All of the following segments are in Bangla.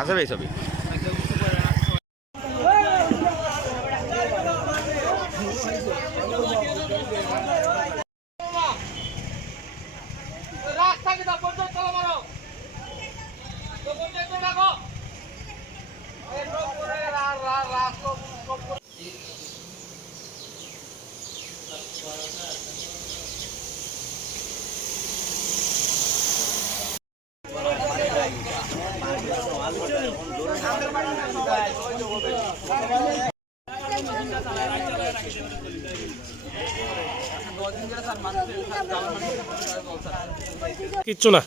আছে ভাই ছবি কিচ্ছু না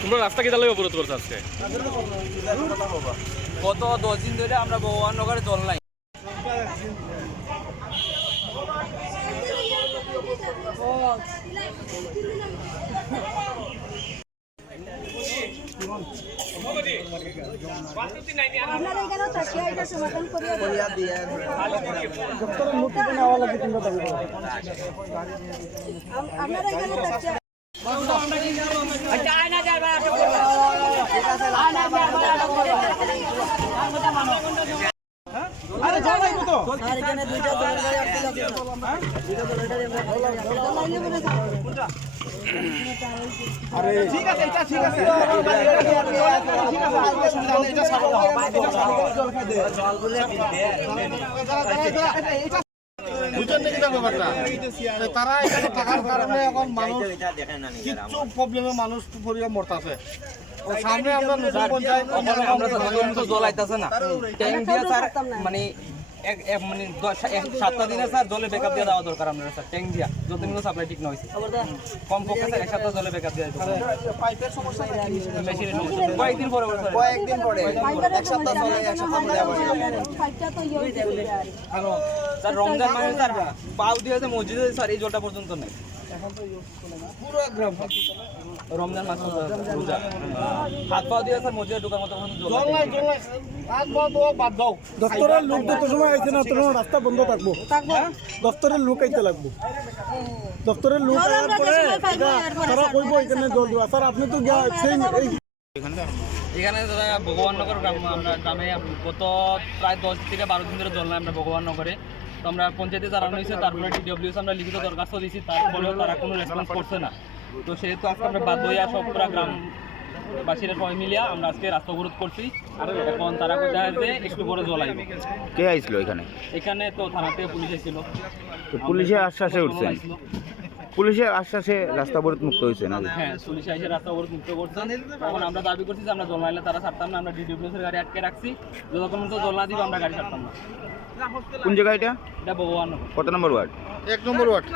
তোমরা রাস্তা কি তাহলে অবরোধ করছো আজকে? গত 10 দিন ধরে আমরা ভগবাননগরে জল নাই। আপনারা এখানে থাকিয়া এটা সমাধান করিয়া দিয়া আপনারা এখানে থাকিয়া আরে জল লাগবে তো আর এখানে দুইটা দলের গাড়ি আটকে আছে দুইটা দলের গাড়ি আমরা আরে ঠিক আছে এটা ঠিক আছে ঠিক আছে আজকে সুবিধা নেই এটা ছাড়ো জল খাই দে জল বলে এটা বুঝছেন নাকি ব্যাপারটা তারা এখানে থাকার কারণে এখন মানুষ কিছু প্রবলেমে মানুষ পরিবার মরতাছে সামনে আমরা নতুন পঞ্চায়েত আমরা তো জল আইতাছে না ট্যাঙ্ক দিয়া স্যার মানে মানে 7টা দিনে স্যার জলে ব্যাকআপ দিয়ে দেওয়া দরকার আমরা স্যার ট্যাঙ্ক দিয়া যতদিন সাপ্লাই ঠিক না হয়েছে কম পক্ষে স্যার 1 সপ্তাহ জলে ব্যাকআপ দিয়ে পাইপের সমস্যা মেশিনের কয়েকদিন পরে স্যার কয়েকদিন পরে এক সপ্তাহ চলে এক সপ্তাহ পরে আবার ফাইটটা তো ইয়ে হইছে হ্যালো স্যার রমজান মাসে স্যার পাও দিয়েছে মসজিদে স্যার এই জলটা পর্যন্ত নেই পুরো গ্রাম রমজান মাস রোজা হাত পাও দিয়ে স্যার মসজিদে ঢোকার মতো জল জল নাই হাত পা ধোয়া বাদ দাও দপ্তরের লোক তো সময় আইছে না তোর রাস্তা বন্ধ থাকবো দপ্তরের লোক আইতে লাগবো দপ্তরের লোক আসার পরে তারা কইবো এখানে জল দেওয়া স্যার আপনি তো সেই এখানে দাদা ভগবাননগর আমরা গ্রামে গত প্রায় 10 থেকে 12 দিন ধরে জল নাই আমরা ভগবাননগরে তো আমরা পঞ্চায়েতে জানানো হয়েছে তারপরে টিডব্লিউএস আমরা লিখিত দরখাস্ত দিয়েছি তারপরেও তারা কোনো রেসপন্স করছে না তো সেহেতু আজকে আমরা বাধ্য হইয়া সব পুরা গ্রামবাসীরা সবাই মিলিয়া আমরা আজকে রাস্তা অবরোধ করছি এখন তারা কোথায় যে একটু বড় জল আইব কে আইছিল এখানে এখানে তো থানা থেকে পুলিশ এসেছিল পুলিশের আশ্বাসে উঠছেন পুলিশের আশ্বাসে রাস্তা অবরোধ মুক্ত হয়েছে না হ্যাঁ পুলিশ এসে রাস্তা অবরোধ মুক্ত করছে তখন আমরা দাবি করছি যে আমরা জল নাইলে তারা ছাড়তাম না আমরা ডিডব্লিউএস এর গাড়ি আটকে রাখছি যতক্ষণ পর্যন্ত জল না দিব আমরা গাড়ি ছাড়তাম না কোন জায়গা এটা এটা ভগবাননগর কত নম্বর ওয়ার্ড 1 নম্বর ওয়ার্ড